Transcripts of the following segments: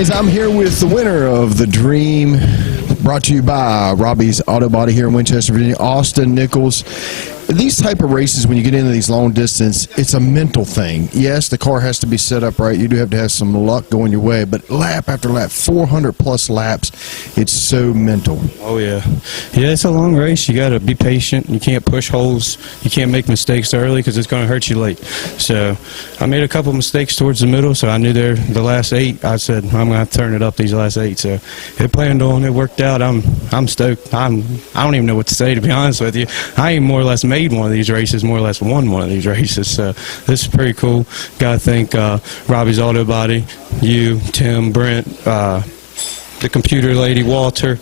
Anyways, I'm here with the winner of the Dream, brought to you by Robbie's Auto Body here in Winchester, Virginia, Austin Nichols. These type of races, when you get into these long distance, it's a mental thing. Yes, the car has to be set up right. You do have to have some luck going your way, but lap after lap, 400 plus laps, it's so mental. Oh yeah, it's a long race. You got to be patient. You can't push holes. You can't make mistakes early because it's going to hurt you late. So I made a couple mistakes towards the middle, so I knew the last 8. I said I'm going to have to turn it up these last 8. So it planned on. It worked out. I'm stoked. I don't even know what to say, to be honest with you. I ain't more or less made one of these races, more or less won one of these races. So this is pretty cool. Got to thank Robbie's Auto Body, you, Tim, Brent, the computer lady, Walter,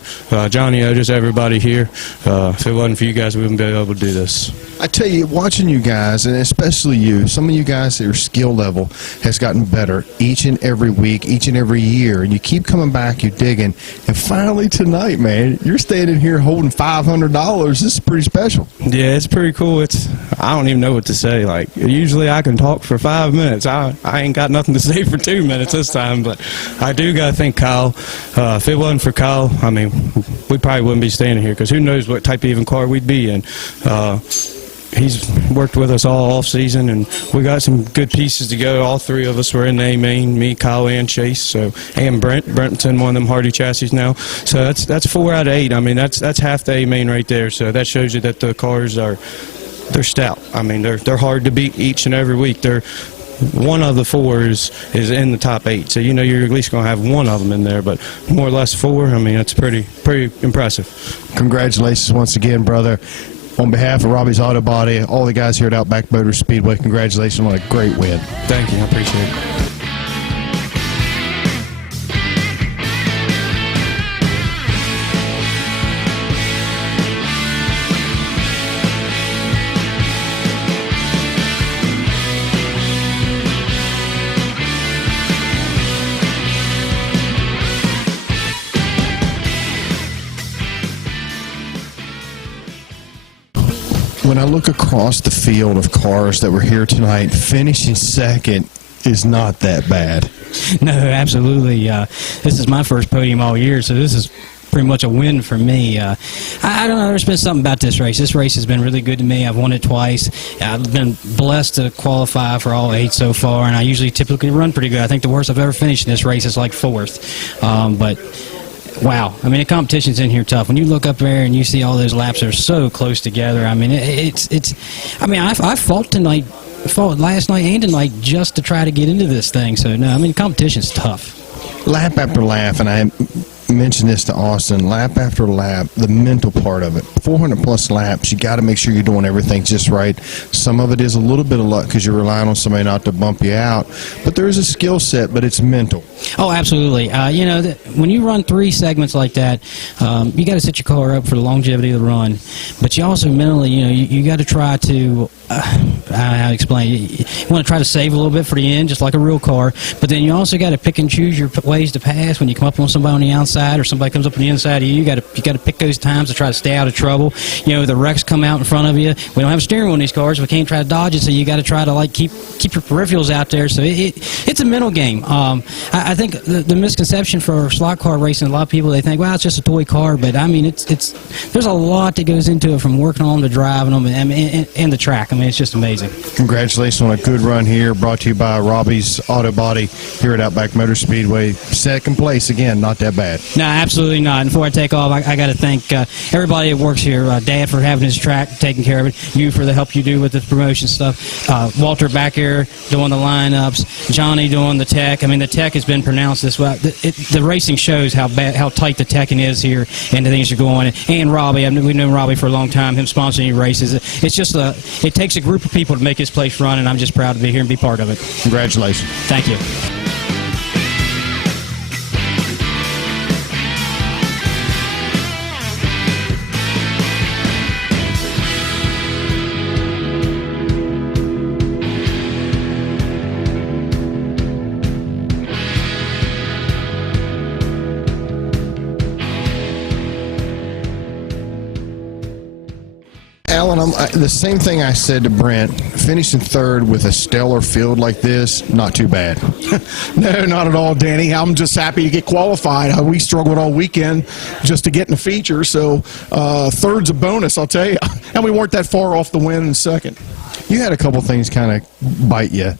Johnny O, just everybody here. If it wasn't for you guys, we wouldn't be able to do this. I tell you, watching you guys, and especially you, some of you guys, your skill level has gotten better each and every week, each and every year, and you keep coming back, you're digging, and finally tonight, man, you're standing here holding $500. This is pretty special. Yeah, it's pretty cool. I don't even know what to say. Like, usually I can talk for 5 minutes. I ain't got nothing to say for 2 minutes this time, but I do got to thank Kyle. If it wasn't for Kyle, I mean, we probably wouldn't be standing here, because who knows what type of even car we'd be in. He's worked with us all off season, and we got some good pieces to go. All 3 of us were in the A main, me, Kyle, and Chase. So, and Brent's in one of them Hardy chassis now. So that's 4 out of 8. I mean, that's half the A main right there. So that shows you that the cars they're stout. I mean, they're hard to beat each and every week. They're one of the 4s is in the top 8, so you know you're at least going to have one of them in there, but more or less 4. I mean, it's pretty impressive. Congratulations once again, brother. On behalf of Robbie's Auto Body, all the guys here at Outback Motor Speedway, congratulations on a great win. Thank you. I appreciate it. When I look across the field of cars that were here tonight, finishing second is not that bad. No, absolutely. This is my first podium all year, so this is pretty much a win for me. I don't know, there's been something about this race. This race has been really good to me. I've won it twice. I've been blessed to qualify for all 8 so far, and I usually typically run pretty good. I think the worst I've ever finished in this race is like 4th. But wow, I mean, the competition's in here tough. When you look up there and you see all those laps are so close together, I mean, I mean, I fought last night and tonight just to try to get into this thing. So, no, I mean, competition's tough. Lap after lap, and I mentioned this to Austin, lap after lap, the mental part of it. 400 plus laps, you got to make sure you're doing everything just right. Some of it is a little bit of luck because you're relying on somebody not to bump you out, but there is a skill set, but it's mental. Oh, absolutely. You know, when you run 3 segments like that, you got to set your car up for the longevity of the run, but you also mentally, you know, you got to try to how to explain it. You want to try to save a little bit for the end, just like a real car, but then you also got to pick and choose your ways to pass. When you come up on somebody on the outside or somebody comes up on the inside of you, you got to pick those times to try to stay out of trouble. You know, the wrecks come out in front of you. We don't have a steering wheel in these cars. We can't try to dodge it, so you got to try to like keep your peripherals out there. So it's a mental game. I think the misconception for slot car racing, a lot of people, they think, well, it's just a toy car, but I mean, there's a lot that goes into it, from working on them to driving them and the track. I mean, it's just amazing. Congratulations on a good run here, brought to you by Robbie's Auto Body here at Outback Motor Speedway. Second place again, not that bad. No, absolutely not. And before I take off, I got to thank everybody that works here. Dad for having his track, taking care of it. You for the help you do with the promotion stuff. Walter back here doing the lineups. Johnny doing the tech. I mean, the tech has been pronounced this way. The racing shows how tight the teching is here and the things are going. And Robbie, I mean, we've known Robbie for a long time. Him sponsoring races. It's just it takes a group of people to make this place run, and I'm just proud to be here and be part of it. Congratulations. Thank you. Alan, the same thing I said to Brent. Finishing third with a stellar field like this, not too bad. No, not at all, Danny. I'm just happy to get qualified. We struggled all weekend just to get in the feature, so third's a bonus, I'll tell you. And we weren't that far off the win in second. You had a couple things kind of bite you,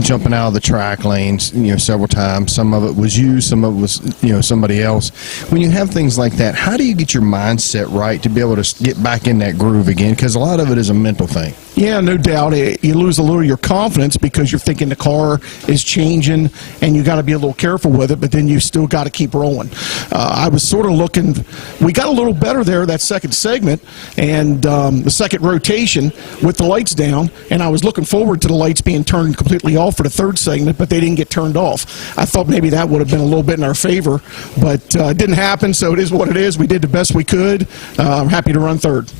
jumping out of the track lanes, several times. Some of it was you, some of it was, somebody else. When you have things like that, how do you get your mindset right to be able to get back in that groove again? Because a lot of it is a mental thing. Yeah, no doubt. You lose a little of your confidence because you're thinking the car is changing and you got to be a little careful with it, but then you still got to keep rolling. I was sort of looking, we got a little better there that second segment and the second rotation with the lights down, and I was looking forward to the lights being turned completely off for the third segment, but they didn't get turned off. I thought maybe that would have been a little bit in our favor, but it didn't happen, so it is what it is. We did the best we could. I'm happy to run third.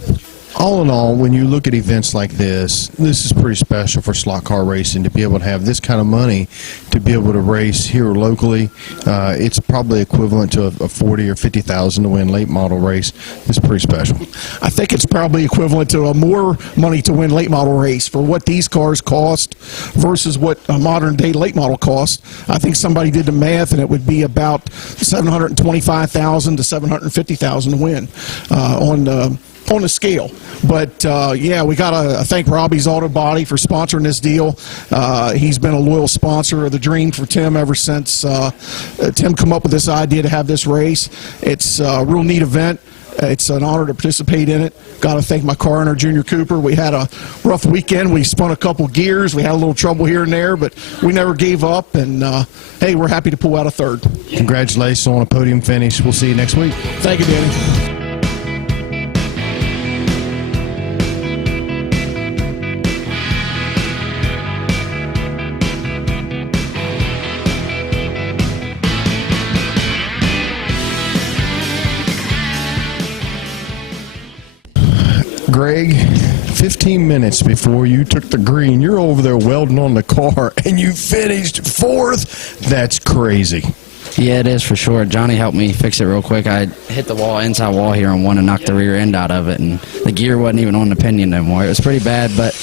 All in all, when you look at events like this is pretty special for slot car racing to be able to have this kind of money to be able to race here locally. It's probably equivalent to a 40 or 50,000 to win late model race. It's pretty special. I think it's probably equivalent to a more money to win late model race for what these cars cost versus what a modern day late model cost. I think somebody did the math and it would be about 725,000 to 750,000 to win on the scale. But yeah, we got to thank Robbie's Auto Body for sponsoring this deal. He's been a loyal sponsor of the Dream for Tim ever since Tim come up with this idea to have this race. It's a real neat event. It's an honor to participate in it. Got to thank my car owner, Junior Cooper. We had a rough weekend. We spun a couple gears. We had a little trouble here and there, but we never gave up. And, hey, we're happy to pull out a third. Congratulations on a podium finish. We'll see you next week. Thank you, Danny. Greg, 15 minutes before you took the green, you're over there welding on the car, and you finished fourth. That's crazy. Yeah, it is for sure. Johnny helped me fix it real quick. I hit the wall, inside wall here on one, and knocked the rear end out of it, and the gear wasn't even on the pinion no more. It was pretty bad, but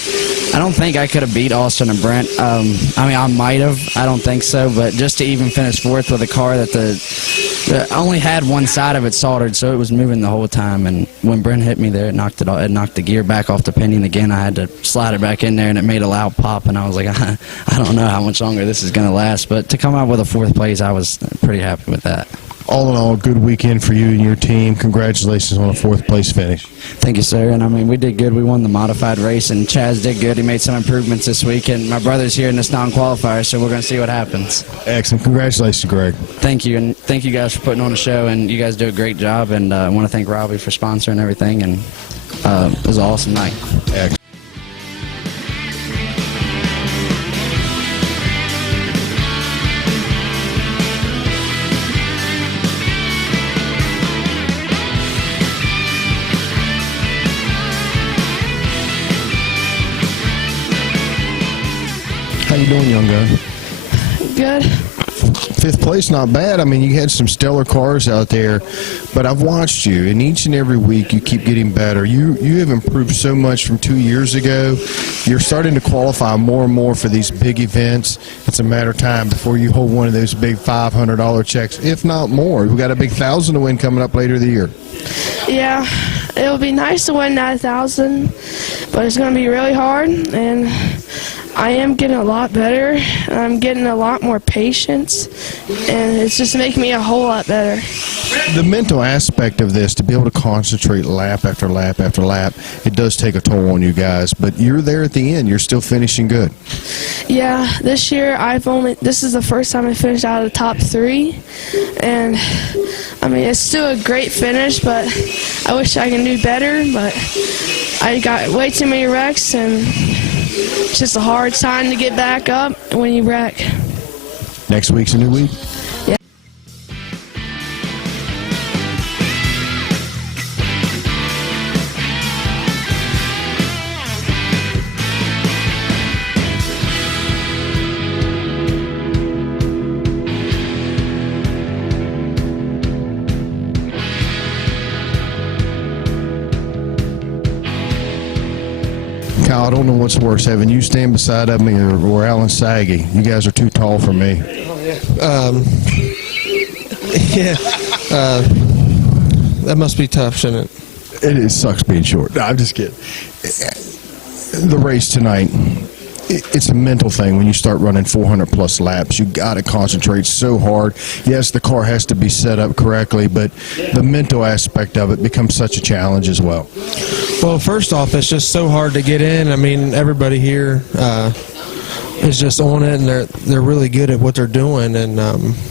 I don't think I could have beat Austin and Brent. I mean, I might have. I don't think so, but just to even finish fourth with a car that the only had one side of it soldered, so it was moving the whole time. And when Brent hit me there, it knocked it off. It knocked the gear back off the pinion again. I had to slide it back in there, and it made a loud pop. And I was like, I don't know how much longer this is going to last. But to come out with a fourth place, I was pretty happy with that. All in all, a good weekend for you and your team. Congratulations on a fourth place finish. Thank you, sir. And I mean, we did good. We won the modified race, and Chaz did good. He made some improvements this week, and my brother's here in this non-qualifier, so we're going to see what happens. Excellent. Congratulations, Greg. Thank you, and thank you guys for putting on a show, and you guys do a great job, and I want to thank Robbie for sponsoring everything, and it was an awesome night. Excellent. How you doing, young guy? Good. Fifth place, not bad. I mean, you had some stellar cars out there, but I've watched you, and each and every week you keep getting better. You have improved so much from 2 years ago. You're starting to qualify more and more for these big events. It's a matter of time before you hold one of those big $500 checks, if not more. We've got a big 1,000 to win coming up later in the year. Yeah, it would be nice to win that 1,000, but it's going to be really hard, and I am getting a lot better. I'm getting a lot more patience, and it's just making me a whole lot better. The mental aspect of this, to be able to concentrate lap after lap after lap, it does take a toll on you guys, but you're there at the end. You're still finishing good. Yeah, this year this is the first time I finished out of the top 3, and I mean, it's still a great finish, but I wish I can do better, but I got way too many wrecks, and it's just a hard time to get back up when you wreck. Next week's a new week. Yeah. Kyle, I don't know what's worse, having you stand beside of me or Alan Saggy. You guys are too tall for me. That must be tough, shouldn't it? It sucks being short. No, I'm just kidding. The race tonight, it's a mental thing when you start running 400-plus laps. You got to concentrate so hard. Yes, the car has to be set up correctly, but the mental aspect of it becomes such a challenge as well. Well, first off, it's just so hard to get in. I mean, everybody here is just on it, and they're really good at what they're doing. And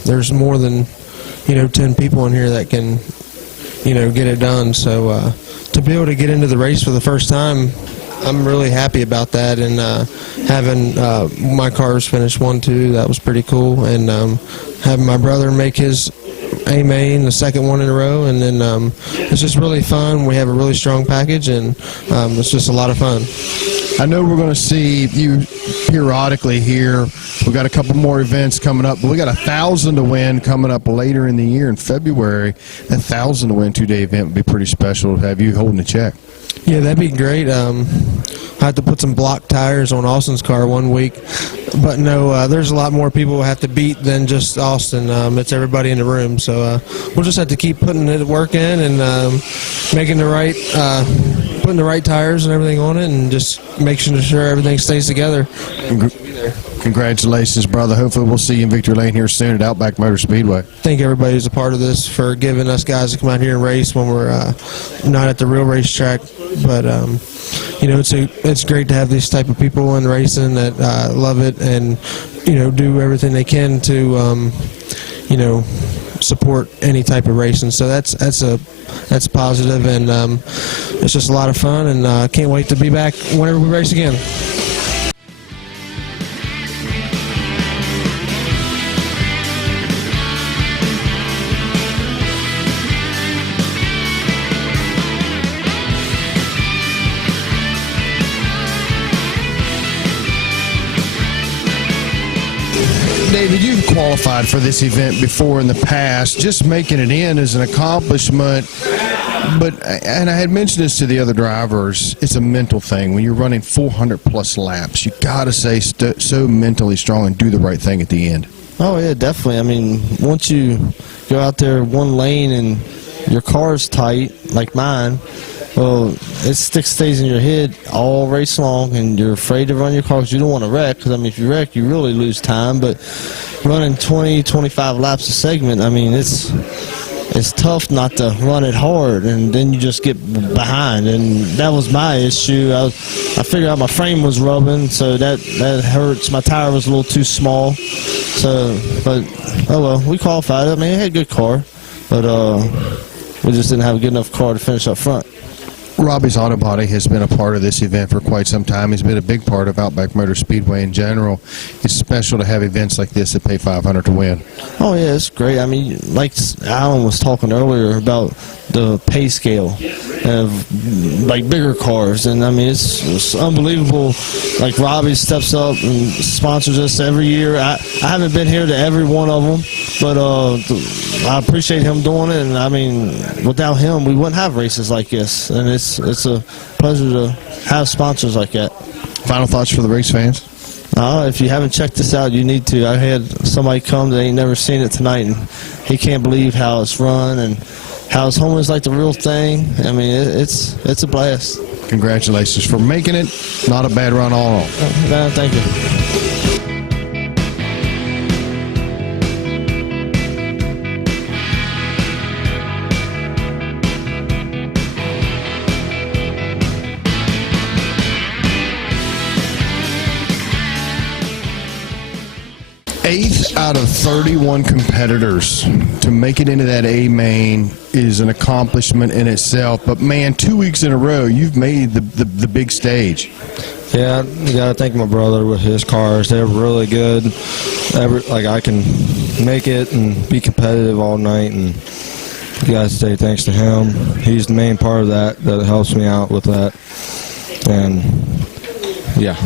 there's more than 10 people in here that can get it done. So to be able to get into the race for the first time, I'm really happy about that, and having my cars finish 1-2, that was pretty cool, and having my brother make his A main, the second one in a row, and then it's just really fun. We have a really strong package, and it's just a lot of fun. I know we're going to see you periodically here. We've got a couple more events coming up, but we got 1,000 to win coming up later in the year in February. That 1,000 to win 2-day event would be pretty special to have you holding the check. Yeah, that'd be great. I had to put some block tires on Austin's car one week, but no, there's a lot more people we have to beat than just Austin. It's everybody in the room, so we'll just have to keep putting the work in and making putting the right tires and everything on it, and just making sure everything stays together. Congratulations, brother. Hopefully we'll see you in Victory Lane here soon at Outback Motor Speedway. Thank everybody who's a part of this for giving us guys to come out here and race when we're not at the real racetrack. But it's great to have these type of people in racing that love it and do everything they can to support any type of racing. So that's positive, and it's just a lot of fun, and can't wait to be back whenever we race again. David, you've qualified for this event before in the past. Just making it in is an accomplishment. And I had mentioned this to the other drivers, it's a mental thing. When you're running 400-plus laps, you got to stay so mentally strong and do the right thing at the end. Oh, yeah, definitely. I mean, once you go out there one lane and your car's tight, like mine, well, it stays in your head all race long, and you're afraid to run your car because you don't want to wreck. Because, I mean, if you wreck, you really lose time. But running 20, 25 laps a segment, I mean, it's tough not to run it hard, and then you just get behind. And that was my issue. I figured out my frame was rubbing, so that hurts. My tire was a little too small. So, but, oh well, we qualified. I mean, it had a good car, but we just didn't have a good enough car to finish up front. Robbie's Auto Body has been a part of this event for quite some time. He's been a big part of Outback Motor Speedway in general. It's special to have events like this that pay $500 to win. Oh, yeah, it's great. I mean, like Alan was talking earlier about the pay scale of, like, bigger cars. And, I mean, it's unbelievable. Like, Robbie steps up and sponsors us every year. I haven't been here to every one of them, but I appreciate him doing it. And, I mean, without him, we wouldn't have races like this. And it's a pleasure to have sponsors like that. Final thoughts for the race fans? If you haven't checked this out, you need to. I had somebody come that ain't never seen it tonight, and he can't believe how it's run and how it's almost like the real thing. I mean, it's a blast. Congratulations for making it. Not a bad run all in all. Thank you. Eighth out of 31 competitors to make it into that A main is an accomplishment in itself. But man, 2 weeks in a row, you've made the big stage. Yeah, I gotta thank my brother with his cars. They're really good. I can make it and be competitive all night, and you guys say thanks to him. He's the main part of that helps me out with that. And yeah.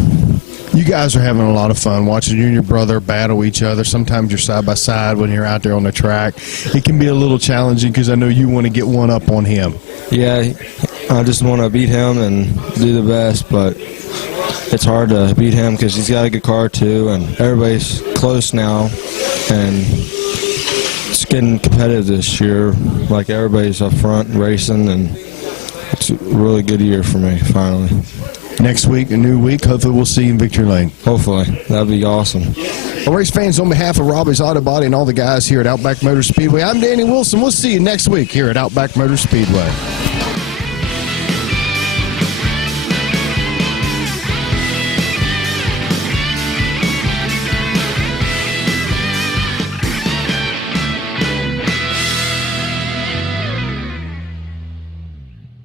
You guys are having a lot of fun watching you and your brother battle each other. Sometimes you're side by side when you're out there on the track. It can be a little challenging because I know you want to get one up on him. Yeah, I just want to beat him and do the best, but it's hard to beat him because he's got a good car too, and everybody's close now, and it's getting competitive this year. Like everybody's up front racing, and it's a really good year for me finally. Next week, a new week. Hopefully, we'll see you in Victory Lane. Hopefully, that'd be awesome. Well, race fans, on behalf of Robbie's Auto Body and all the guys here at Outback Motor Speedway, I'm Danny Wilson. We'll see you next week here at Outback Motor Speedway.